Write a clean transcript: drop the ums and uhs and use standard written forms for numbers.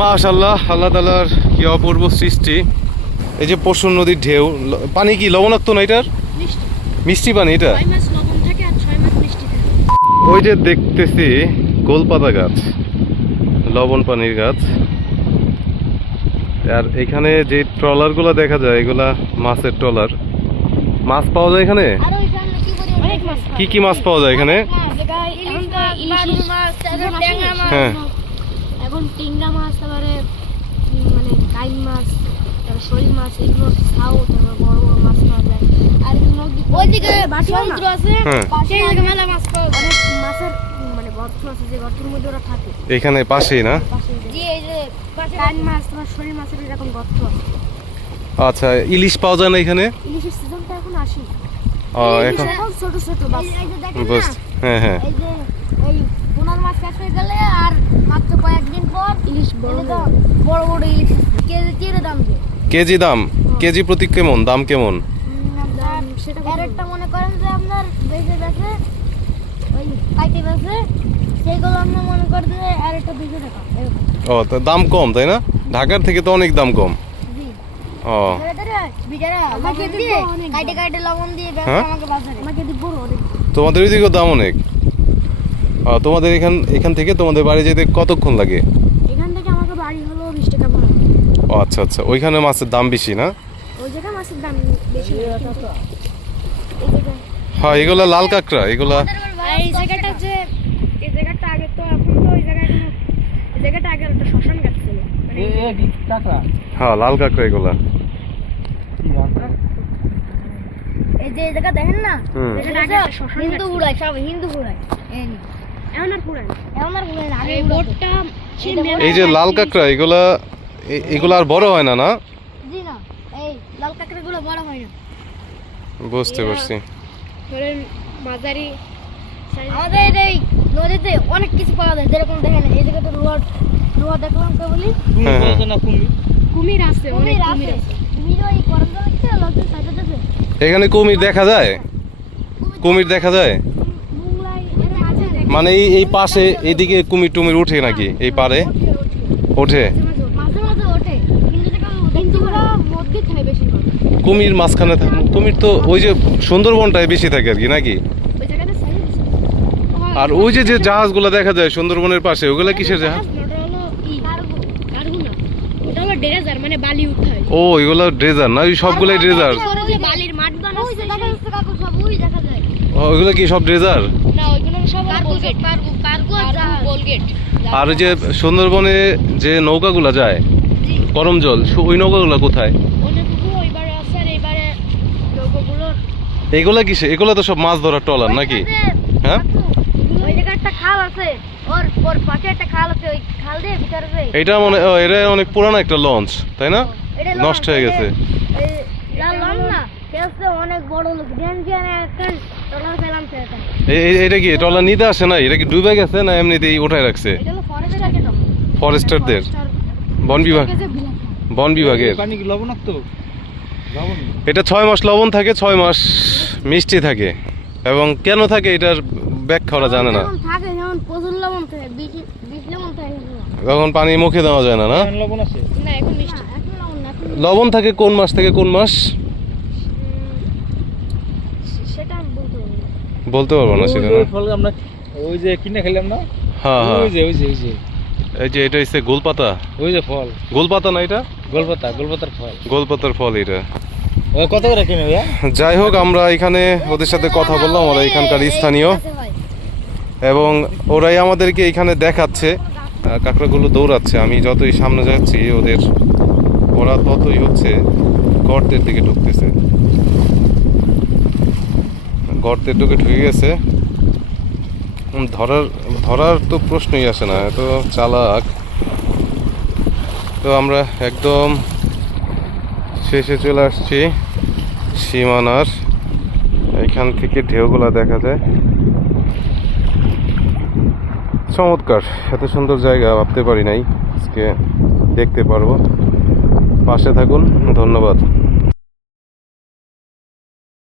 মাশাআল্লাহ, আল্লাহ তাআলার কি অপূর্ব সৃষ্টি। এই যে পশুর নদীর ঢেউ, পানি কি লবণাক্ত না এটার? মিষ্টি পানি এটা। 6 মাস লবণ থাকে আর 6 মাস মিষ্টি থাকে। ওই যে দেখতেছি গোলপাতা গাছ, লবণ পানির গাছ। আর এখানে যে ট্রলারগুলো দেখা যায় এগুলা মাছের ট্রলার। মাছ পাওয়া যায় এখানে? আর ওইখানে কি পরিমাণ অনেক মাছ। কি কি মাছ পাওয়া যায় এখানে? ইলিশ মাছ, ট্যাংরা মাছ। হ্যাঁ, এখন টিংরা মাছ, তারপরে মানে কাইন মাছ, তারপর শোল মাছ, এগুলো ছাও, তারপর বড় বড় মাছ পাওয়া যায়। আর ওইদিকে সমুদ্র আছে, সেই জায়গায় মেলা মাছ পাওয়া যায়। অনেক মাছের মানে গর্ত আছে, যে গর্তের মধ্যে ওরা থাকে। এখানে পাশেই না? জি, এই যে কাইন মাছ, তোমার শোল মাছের এরকম গর্ত আছে। আচ্ছা, ইলিশ পাওয়া যায় না এখানে? ইলিশের সিজনটা এখন আসে। এখন ছোট ছোট মাছ। এই যে দেখেন বুঝ, না, হ্যাঁ এই যে এই পোনার মাছ শেষ হয়ে গেলে আর মাত্র কয়েকদিন পর ইলিশ বড় বড় ইলিশ কেজি তীরে দাম দিয়ে। কেজি দাম? কেজি প্রতি কেমন দাম? কেমন সেটা একটা মনে করেন যে আপনার বেঁচে বেঁচে ওই কাইতে বেঁচে, সেইগুলো আমরা মনে করেন যে আর একটা 200 টাকা এরকম। ও, তো দাম কম তাই না? ঢাকার থেকে তো অনেক দাম কম। জি, ও, বিজারা আমাকে দিয়ে কাইতে কাইতে লবণ দিয়ে হ্যাঁ? আমাকে বাজারে আমাকে দিব বড় অনেক। তোমাদের ওইদিকে দাম অনেক। তোমাদের এখান থেকে তোমাদের বাড়ি যেতে কতক্ষণ লাগে? এখান থেকে আমাকে বাড়ি হলো 20 টাকা ভাড়া। ও আচ্ছা আচ্ছা, ওইখানে মাছের দাম বেশি না? ওই জায়গায় মাছের দাম বেশি। এই জায়গায় হ্যাঁ, এগুলা লাল কাঁকড়া এগুলা। এই জায়গাটা যে এই জায়গাটা আগে তো, এখন তো ওই জায়গায় কোনো, এই জায়গাটা আগে একটা শ্মশান ঘাট ছিল। মানে হ্যাঁ, লাল কাঁকড়া এগুলা। এই যে এই জায়গা দেখেন না, হুম। এখানে আগে একটা শ্মশান হিন্দু ঘুরায়, সব হিন্দু ঘুরায়। এখন আর ঘুরায় না, এখন আর ঘুরায় না। আগে বোটটা এই যে লাল কাঁকড়া এগুলা, এগুলা আর বড় হয় না না? জি না, এই লাল কাঁকড়াগুলো বড় হয় না। বুঝতে পারছি। ধরেন মাঝারি সাইজ। আমাদের এই নদীতে অনেক কিছু পাওয়া যায়, যেরকম দেখেন এই জায়গাতে লোহা দেখলাম তো বলি। হ্যাঁ, হ্যাঁ। কুমির আছে, অনেক কুমির আছে। কুমির ওই গরম জলেতে লোকের সাইডে আছে। এখানে কুমির দেখা যায়? কুমির দেখা যায় মুংলাই এর মাঝে দেখে মানে এই পাশে এইদিকে কুমির টুমির উঠে নাকি এই পারে? ওঠে। মাঝে মাঝে ওঠে, কিন্তু ওরা মধ্যে থাকে বেশিরভাগ। কুমির মাঝখানে থাকে? কুমির তো ওই যে সুন্দরবনটায় বেশি থাকে আর কি নাকি? ওই জায়গাতে সাইজ আছে। আর ওই যে যে জাহাজগুলো দেখা যায় সুন্দরবনের পাশে, ওগুলা কিসের জাহাজ? ওটা হলো কার্গো না, ওটা হলো ড্রেজার, মানে বালি উঠায়। ও, এগুলো ড্রেজার না? ওই সবগুলাই ড্রেজার? বালির মাঠ বানাচ্ছে, ওই যে দেখা যাচ্ছে কাকু, সব ওই দেখা যায়। ওইগুলো কি সব ড্রেজার? না, ওইগুলো সব কার্গো কোলগেট। আর ওই যে সুন্দরবনে যে নৌকাগুলা যায় গরম জল, ওই নৌকাগুলা কোথায়? অনেকগুলো ওইবারে আছে, আর এইবারে লোকগুলো এগুলা কিসে? এগুলা তো সব মাছ ধরার ট্রলার নাকি? হ্যাঁ, ওই জায়গায় একটা খাল আছে, ওর পাশে একটা খাল আছে, ওই খাল দিয়ে ভিতরে যায়। এটা মনে এটা অনেক পুরানো একটা লঞ্চ তাই না? এটা নষ্ট হয়ে গেছে। লঞ্চ না, এটা অনেক বড় লোক ডেনজিয়ানে একটা ট্রলার ফেলাম সেটা। এটা কি ট্রলার নিতে আসে না? এটা কি ডুবে গেছে না এমনিতেই উঠায় রাখছে? এটা হলো ফরেস্টারকে ট্রলার, ফরেস্টারদের? বন বিভাগের? পানি কি লবণাক্ত? লবণ এটা 6 মাস লবণ থাকে, 6 মাস মিষ্টি থাকে। এবং কেন থাকে এটার ব্যাখ্যা ওরা জানে না। থাকে যেমন প্রচুর লবণ থাকে, বিশ লবণ থাকে। তখন পানি মুখে দেওয়া যায় না না? লবণ আছে না, এখন মিষ্টি, এখন লবণ না, এখন লবণ থাকে কোন মাস থেকে কোন মাস সেটা আমি বলতে পারবো না। বলতে পারবো না সেটা না? ফল আমরা ওই যে কিনে খেলাম না, হ্যাঁ হ্যাঁ, ওই যে এই যে এটা হচ্ছে গোলপাতা। ওই যে ফল, গোলপাতা না এটা? গোলপাতার ফল। গোলপাতার ফল এটা। ও কত করে কিনে ভাইয়া? যাই হোক, আমরা এখানে ওদের সাথে কথা বললাম, ওরা এখানকার স্থানীয়, এবং ওরাই আমাদেরকে এখানে দেখাচ্ছে। কাঁকড়াগুলো দৌড়াচ্ছে, আমি যতই সামনে যাচ্ছি ওরা ততই হচ্ছে গর্তের দিকে ঢুকতেছে। গর্তের দিকে ঢুকে গেছে। ধরার তো প্রশ্নই আসে না, এত চালাক। তো আমরা একদম শেষে চলে আসছি সীমানার। এখান থেকে ঢেউগুলা দেখা যায়, চমৎকার। এত সুন্দর জায়গা ভাবতে পারি নাই আজকে দেখতে পারবো। পাশে থাকুন, ধন্যবাদ।